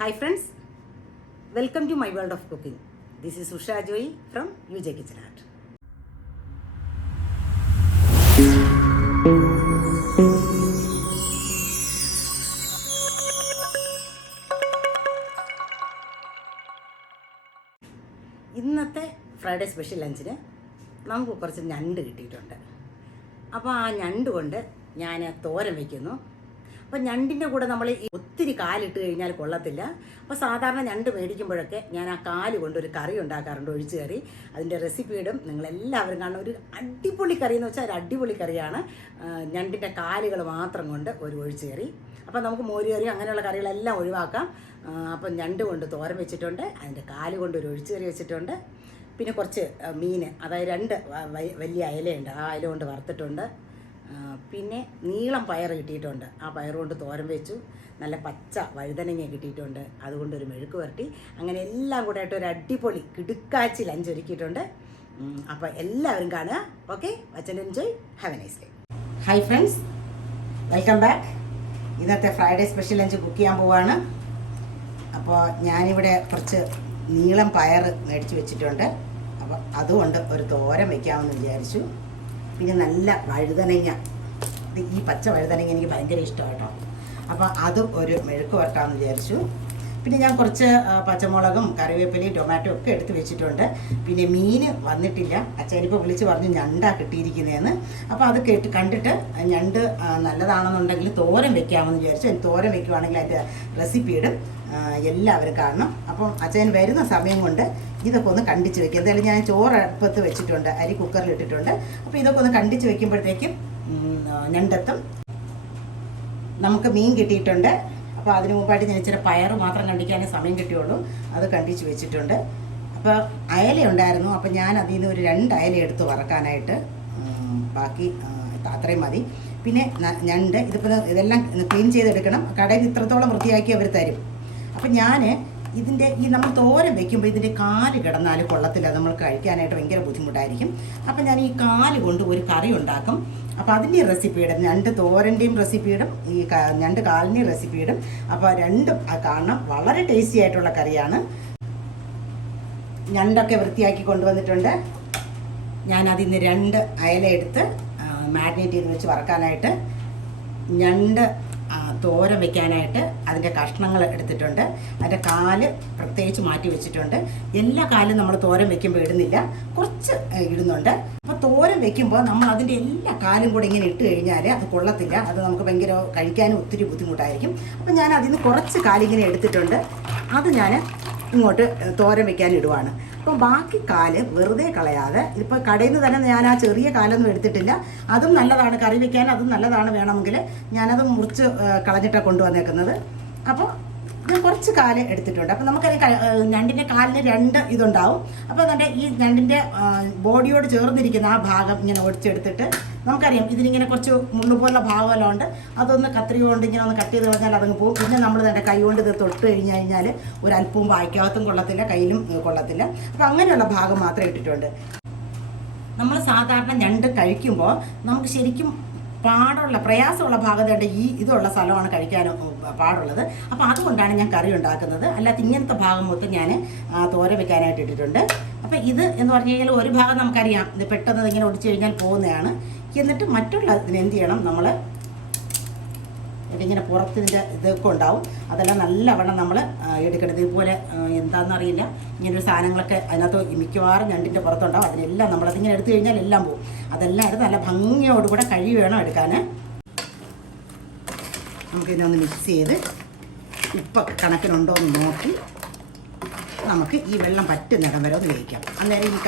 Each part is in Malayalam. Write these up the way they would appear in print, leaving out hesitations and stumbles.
Hi friends, welcome to my world of cooking. This is Usha Joy from UJ Kitchen Art. ഇന്നത്തെ ഫ്രൈഡേ സ്പെഷ്യൽ ലഞ്ചിന് നമുക്ക് കുറച്ച് ഞണ്ട് കിട്ടിയിട്ടുണ്ട്. അപ്പോൾ ആ ഞണ്ട് കൊണ്ട് ഞാൻ തോരൻ വയ്ക്കുന്നു. അപ്പോൾ ഞണ്ടിൻ്റെ കൂടെ നമ്മൾ ഒത്തിരി കാലിട്ട് കഴിഞ്ഞാൽ കൊള്ളത്തില്ല. അപ്പോൾ സാധാരണ ഞണ്ട് മേടിക്കുമ്പോഴൊക്കെ ഞാൻ ആ കാല് കൊണ്ട് ഒരു കറി ഉണ്ടാക്കാറുണ്ട്, ഒഴിച്ച് കറി. അതിൻ്റെ റെസിപ്പി ഇടും, നിങ്ങളെല്ലാവരും കാണുന്ന ഒരു അടിപൊളി കറി എന്ന് വെച്ചാൽ ഒരു അടിപൊളി കറിയാണ്. ഞണ്ടിൻ്റെ കാലുകൾ മാത്രം കൊണ്ട് ഒരു ഒഴിച്ച് കറി. അപ്പോൾ നമുക്ക് മോര് കറി അങ്ങനെയുള്ള കറികളെല്ലാം ഒഴിവാക്കാം. അപ്പം ഞണ്ട് കൊണ്ട് തോരൻ വെച്ചിട്ടുണ്ട്, അതിൻ്റെ കാല് കൊണ്ട് ഒരു ഒഴിച്ച് കറി വെച്ചിട്ടുണ്ട്. പിന്നെ കുറച്ച് മീൻ, അതായത് 2 വലിയ അയലയുണ്ട്, ആ അയല കൊണ്ട് വറുത്തിട്ടുണ്ട്. പിന്നെ നീളം പയർ കിട്ടിയിട്ടുണ്ട്, ആ പയർ കൊണ്ട് തോരൻ വെച്ചു. നല്ല പച്ച വഴുതനങ്ങ കിട്ടിയിട്ടുണ്ട്, അതുകൊണ്ടൊരു മെഴുക്ക് വരട്ടി. അങ്ങനെ എല്ലാം കൂടെ ആയിട്ട് ഒരു അടിപൊളി കിടുക്കാച്ചി ലഞ്ച് ഒരുക്കിയിട്ടുണ്ട്. അപ്പോൾ എല്ലാവരും കാണുക. Okay, watch and enjoy. Have A nice day. Hi friends, welcome back. ഇന്നത്തെ ഫ്രൈഡേ സ്പെഷ്യൽ ലഞ്ച് കുക്ക് ചെയ്യാൻ പോവാണ്. അപ്പോൾ ഞാനിവിടെ കുറച്ച് നീളം പയർ മേടിച്ച് വെച്ചിട്ടുണ്ട്. അപ്പോൾ അതുകൊണ്ട് ഒരു തോരൻ വയ്ക്കാമെന്ന് വിചാരിച്ചു. പിന്നെ നല്ല വഴുതനങ്ങ, ഈ പച്ച വഴുതനങ്ങ എനിക്ക് ഭയങ്കര ഇഷ്ടമാണ് കേട്ടോ. അപ്പോൾ അതും ഒരു മെഴുക്ക് വരട്ടാമെന്ന് വിചാരിച്ചു. പിന്നെ ഞാൻ കുറച്ച് പച്ചമുളകും കറിവേപ്പിലയും ടൊമാറ്റോ ഒക്കെ എടുത്ത് വെച്ചിട്ടുണ്ട്. പിന്നെ മീൻ വന്നിട്ടില്ല, അച്ഛനിപ്പോൾ വിളിച്ച് പറഞ്ഞു ഞണ്ടാ കിട്ടിയിരിക്കുന്നതെന്ന്. അപ്പോൾ അത് കണ്ടിട്ട് ഞണ്ട് നല്ലതാണെന്നുണ്ടെങ്കിൽ തോരൻ വെക്കാമെന്ന് വിചാരിച്ചു. തോരൻ വെക്കുവാണെങ്കിൽ അതിൻ്റെ റെസിപ്പി ഇടും, എല്ലാവരും കാണണം. അപ്പം അച്ഛൻ വരുന്ന സമയം കൊണ്ട് ഇതൊക്കെ ഒന്ന് കണ്ടിച്ച് വെക്കും. എന്തായാലും ഞാൻ ചോറ് അടുപ്പത്ത് വെച്ചിട്ടുണ്ട്, അരി കുക്കറിൽ ഇട്ടിട്ടുണ്ട്. അപ്പോൾ ഇതൊക്കെ ഒന്ന് കണ്ടിച്ച് വെക്കുമ്പോഴത്തേക്കും ഞണ്ടെത്തും. നമുക്ക് മീൻ കിട്ടിയിട്ടുണ്ട്. അപ്പോൾ അതിന് മുമ്പായിട്ട് ഞാൻ ഇച്ചിരി പയർ മാത്രം കണ്ടിക്കാനേ സമയം കിട്ടിയുള്ളൂ, അത് കണ്ടിച്ച് വെച്ചിട്ടുണ്ട്. അപ്പോൾ അയല ഉണ്ടായിരുന്നു, അപ്പോൾ ഞാൻ അതിൽ നിന്ന് ഒരു 2 അയല എടുത്ത് വറക്കാനായിട്ട്, ബാക്കി അത്രയും മതി. പിന്നെ ഞണ്ട് ഇതെല്ലാം ക്ലീൻ ചെയ്തെടുക്കണം. കടയിൽ ഇത്രത്തോളം വൃത്തിയാക്കി അവർ തരും. അപ്പം ഞാൻ നമ്മൾ തോരൻ വയ്ക്കുമ്പോൾ ഇതിൻ്റെ കാല് കിടന്നാൽ കൊള്ളത്തില്ല, നമ്മൾ കഴിക്കാനായിട്ട് ഭയങ്കര ബുദ്ധിമുട്ടായിരിക്കും. അപ്പം ഞാൻ ഈ കാല് കൊണ്ട് ഒരു കറി ഉണ്ടാക്കും. അപ്പോൾ അതിൻ്റെ റെസിപ്പി ഇടും, ഞണ്ട് തോരൻ്റെയും റെസിപ്പി ഇടും, ഈ ഞണ്ട് കാലിൻ്റെയും റെസിപ്പി ഇടും. അപ്പോൾ രണ്ടും കാണണം, വളരെ ടേസ്റ്റി ആയിട്ടുള്ള കറിയാണ്. ഞണ്ടൊക്കെ വൃത്തിയാക്കി കൊണ്ടുവന്നിട്ടുണ്ട്. ഞാൻ അതിൽ നിന്ന് 2 അയല എടുത്ത് മാരിനേറ്റ് ചെയ്ത് വെച്ച് വറക്കാനായിട്ട്, ഞണ്ട് തോരൻ വെക്കാനായിട്ട് അതിൻ്റെ കഷ്ണങ്ങൾ എടുത്തിട്ടുണ്ട്. അതിൻ്റെ കാല് പ്രത്യേകിച്ച് മാറ്റി വെച്ചിട്ടുണ്ട്. എല്ലാ കാലും നമ്മൾ തോരൻ വെക്കുമ്പോൾ ഇടുന്നില്ല, കുറച്ച് ഇടുന്നുണ്ട്. അപ്പോൾ തോരൻ വെക്കുമ്പോൾ നമ്മൾ അതിൻ്റെ എല്ലാ കാലും കൂടെ ഇങ്ങനെ ഇട്ട് കഴിഞ്ഞാൽ അത് കൊള്ളത്തില്ല, അത് നമുക്ക് ഭയങ്കര കഴിക്കാനും ഒത്തിരി ബുദ്ധിമുട്ടായിരിക്കും. അപ്പോൾ ഞാൻ അതിൽ നിന്ന് കുറച്ച് കാലിങ്ങനെ എടുത്തിട്ടുണ്ട്, അത് ഞാൻ ഇങ്ങോട്ട് തോരൻ വെക്കാൻ ഇടുവാണ്. അപ്പോൾ ബാക്കി കാല് വെറുതെ കളയാതെ, ഇപ്പോൾ കടയിൽ നിന്ന് തന്നെ ഞാൻ ആ ചെറിയ കാലൊന്നും എടുത്തിട്ടില്ല, അതും നല്ലതാണ് കറി വെക്കാൻ, അതും നല്ലതാണ്. വേണമെങ്കിൽ ഞാനത് മുറിച്ച് കളഞ്ഞിട്ടാണ് കൊണ്ടുവന്നേക്കുന്നത്. അപ്പോൾ ഞാൻ കുറച്ച് കാല് എടുത്തിട്ടുണ്ട്. അപ്പോൾ നമുക്കറിയാം ഞണ്ടിൻ്റെ കാലിന് 2 ഇതുണ്ടാവും. അപ്പോൾ അതിൻ്റെ ഈ ഞണ്ടിൻ്റെ ബോഡിയോട് ചേർന്നിരിക്കുന്ന ആ ഭാഗം ഇങ്ങനെ ഒടിച്ചെടുത്തിട്ട്, നമുക്കറിയാം ഇതിനിങ്ങനെ കുറച്ച് മുള്ളുപോലുള്ള ഭാഗമെല്ലാം ഉണ്ട്, അതൊന്ന് കത്രിക കൊണ്ട് ഇങ്ങനെ ഒന്ന് കട്ട് ചെയ്ത് കളഞ്ഞാൽ അതങ്ങ് പോകും. പിന്നെ നമ്മൾ തന്നെ കൈ കൊണ്ട് ഇത് തൊട്ട് കഴിഞ്ഞാൽ ഒരല്പവും വായ്ക്കകത്തും കൊള്ളത്തില്ല, കയ്യിലും കൊള്ളത്തില്ല. അപ്പോൾ അങ്ങനെയുള്ള ഭാഗം മാത്രമേ ഇട്ടിട്ടുണ്ട്. നമ്മൾ സാധാരണ ഞണ്ട് കഴിക്കുമ്പോൾ നമുക്ക് ശരിക്കും പ്രയാസമുള്ള ഭാഗത്തായിട്ട് ഇതുള്ള സ്ഥലമാണ് കഴിക്കാൻ പാടുള്ളത്. അപ്പോൾ അതുകൊണ്ടാണ് ഞാൻ കറി ഉണ്ടാക്കുന്നത്. അല്ലാത്ത ഇങ്ങനത്തെ ഭാഗം മൊത്തം ഞാൻ തോര വെക്കാനായിട്ട് ഇട്ടിട്ടുണ്ട്. അപ്പോൾ ഇത് എന്ന് പറഞ്ഞു കഴിഞ്ഞാൽ ഒരു ഭാഗം നമുക്കറിയാം, ഇത് പെട്ടെന്ന് ഇങ്ങനെ ഒടിച്ചു കഴിഞ്ഞാൽ പോകുന്നതാണ്. എന്നിട്ട് മറ്റുള്ള ഇതിന് എന്ത് ചെയ്യണം, നമ്മൾ ഇതിങ്ങനെ പുറത്തിൻ്റെ ഇതൊക്കെ ഉണ്ടാവും, അതെല്ലാം നല്ലവണ്ണം നമ്മൾ എടുക്കണം. ഇതുപോലെ എന്താണെന്നറിയില്ല, ഇങ്ങനൊരു സാധനങ്ങളൊക്കെ അതിനകത്ത് മിക്കവാറും ഞണ്ടിൻ്റെ പുറത്തുണ്ടാവും. അതിനെല്ലാം നമ്മളതിങ്ങനെ എടുത്തു കഴിഞ്ഞാൽ എല്ലാം പോകും. അതെല്ലാം എടുത്ത് നല്ല ഭംഗിയോടുകൂടെ കഴുകി വേണം എടുക്കാൻ. നമുക്കിതിനെ ഒന്ന് മിക്സ് ചെയ്ത് ഉപ്പൊക്കെ കണക്കിനുണ്ടോ എന്ന് നോക്കി നമുക്ക് ഈ വെള്ളം പറ്റുന്നിടം വരെ ഒന്ന് വേവിക്കാം. അന്നേരം ഈ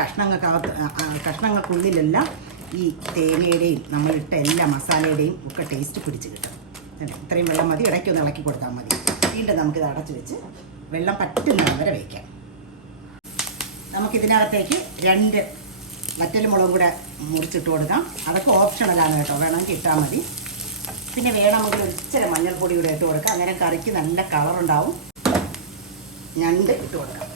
കഷ്ണങ്ങൾക്കുള്ളിലെല്ലാം ഈ തേങ്ങയുടെയും നമ്മളിട്ട എല്ലാ മസാലയുടെയും ഒക്കെ ടേസ്റ്റ് പിടിച്ച് കിട്ടും. ഇത്രയും വെള്ളം മതി, ഇടയ്ക്കൊന്ന് ഇളക്കി കൊടുത്താൽ മതി. വീണ്ടും നമുക്കിത് അടച്ച് വെച്ച് വെള്ളം പറ്റുന്നിടം വരെ വയ്ക്കാം. നമുക്കിതിനകത്തേക്ക് 2 വറ്റൽമുളകും കൂടെ മുറിച്ചിട്ട് കൊടുക്കാം. അതൊക്കെ ഓപ്ഷണലാണ് കേട്ടോ, വേണമെങ്കിൽ ഇട്ടാൽ മതി. പിന്നെ വേണമെങ്കിൽ ഒരു ഇച്ചിരി മഞ്ഞൾപ്പൊടി കൂടെ ഇട്ട് കൊടുക്കാം, അന്നേരം കറിക്ക് നല്ല കളറുണ്ടാവും. ഞണ്ട് ഇട്ട് കൊടുക്കാം.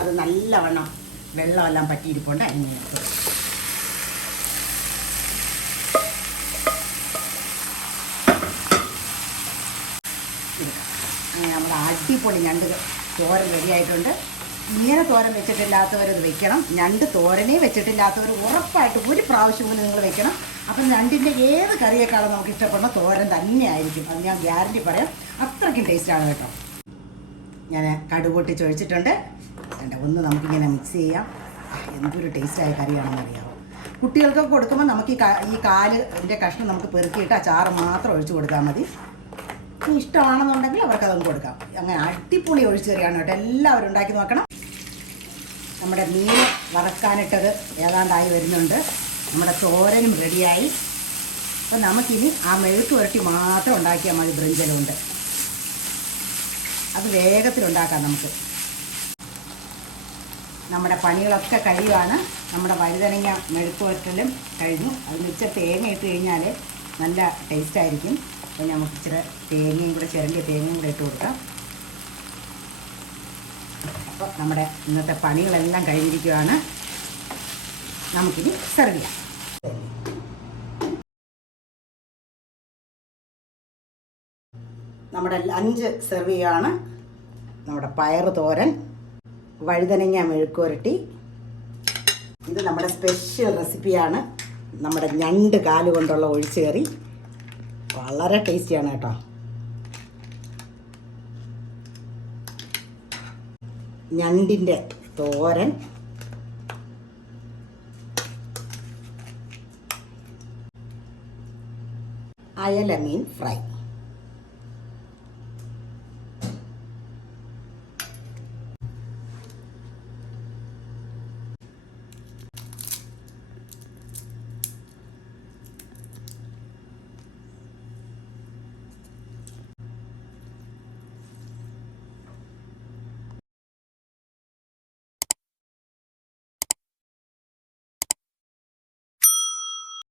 അത് നല്ലവണ്ണം വെള്ളമെല്ലാം പറ്റിയിരിപ്പുണ്ട്, അതിന് ഇട്ട് എടുക്കാം. അങ്ങനെ നമ്മുടെ അടിപൊളി ഞണ്ട് തോരൻ റെഡിയായിട്ടുണ്ട്. ഇങ്ങനെ തോരൻ വെച്ചിട്ടില്ലാത്തവരത് വെക്കണം. ഞണ്ട് തോരനേ വെച്ചിട്ടില്ലാത്തവർ ഉറപ്പായിട്ട് ഒരു പ്രാവശ്യമെങ്കിലും നിങ്ങൾ വെക്കണം. അപ്പം ഞണ്ടിൻ്റെ ഏത് കറിയേക്കാളും നമുക്ക് ഇഷ്ടപ്പെടുന്ന തോരൻ തന്നെയായിരിക്കും. അത് ഞാൻ ഗ്യാരണ്ടി പറയാം. അത്രയ്ക്കും ടേസ്റ്റാണ് കേട്ടോ. ഞാൻ കടുക് പൊട്ടിച്ചൊഴിച്ചിട്ടുണ്ട്. ഒന്ന് നമുക്കിങ്ങനെ മിക്സ് ചെയ്യാം. എന്തൊരു ടേസ്റ്റായ കറിയാണെന്ന് അറിയാമോ. കുട്ടികൾക്കൊക്കെ കൊടുക്കുമ്പോൾ നമുക്ക് ഈ കാലിൻ്റെ കഷ്ണം നമുക്ക് പെറുക്കിയിട്ട് ആ ചാറ് മാത്രം ഒഴിച്ച് കൊടുത്താൽ മതി. ഇഷ്ടമാണെന്നുണ്ടെങ്കിൽ അവർക്കതൊന്നും കൊടുക്കാം. അങ്ങനെ അടിപൊളി ഒഴിച്ച് കറിയാണ് കേട്ടോ. എല്ലാവരും ഉണ്ടാക്കി നോക്കണം. നമ്മുടെ മീൻ വറക്കാനിട്ടത് ഏതാണ്ടായി വരുന്നുണ്ട്. നമ്മുടെ തോരനും റെഡിയായി. അപ്പം നമുക്കിനി ആ മെഴുക്ക് പുരട്ടി മാത്രം ഉണ്ടാക്കിയാൽ മതി. ബ്രിഞ്ചലുണ്ട്, അത് വേഗത്തിലുണ്ടാക്കാം നമുക്ക്. നമ്മുടെ പണികളൊക്കെ കഴിയുവാണ്. നമ്മുടെ വഴുതനങ്ങ മെഴുക്ക് പുരട്ടലും കഴിഞ്ഞു. അതിന് ഇച്ചിരി തേങ്ങ ഇട്ട് കഴിഞ്ഞാൽ നല്ല ടേസ്റ്റായിരിക്കും. അപ്പോൾ നമുക്ക് ഇച്ചിരി തേങ്ങയും കൂടെ, ചിരണ്ടിയ തേങ്ങയും കൂടെ ഇട്ട് കൊടുക്കാം. അപ്പോൾ നമ്മുടെ ഇന്നത്തെ പണികളെല്ലാം കഴിഞ്ഞിരിക്കുകയാണ്. നമുക്കിനി സെർവ് ചെയ്യാം. നമ്മുടെ ലഞ്ച് സെർവ് ചെയ്യുകയാണ്. നമ്മുടെ പയറ് തോരൻ, വഴുതനങ്ങ മെഴുക്കുവരട്ടി. ഇത് നമ്മുടെ സ്പെഷ്യൽ റെസിപ്പിയാണ്. നമ്മുടെ ഞണ്ട് കാല് കൊണ്ടുള്ള ഒഴിച്ച് കറി വളരെ ടേസ്റ്റിയാണ് കേട്ടോ. ഞണ്ടിൻ്റെ തോരൻ, അയല മീൻ ഫ്രൈ.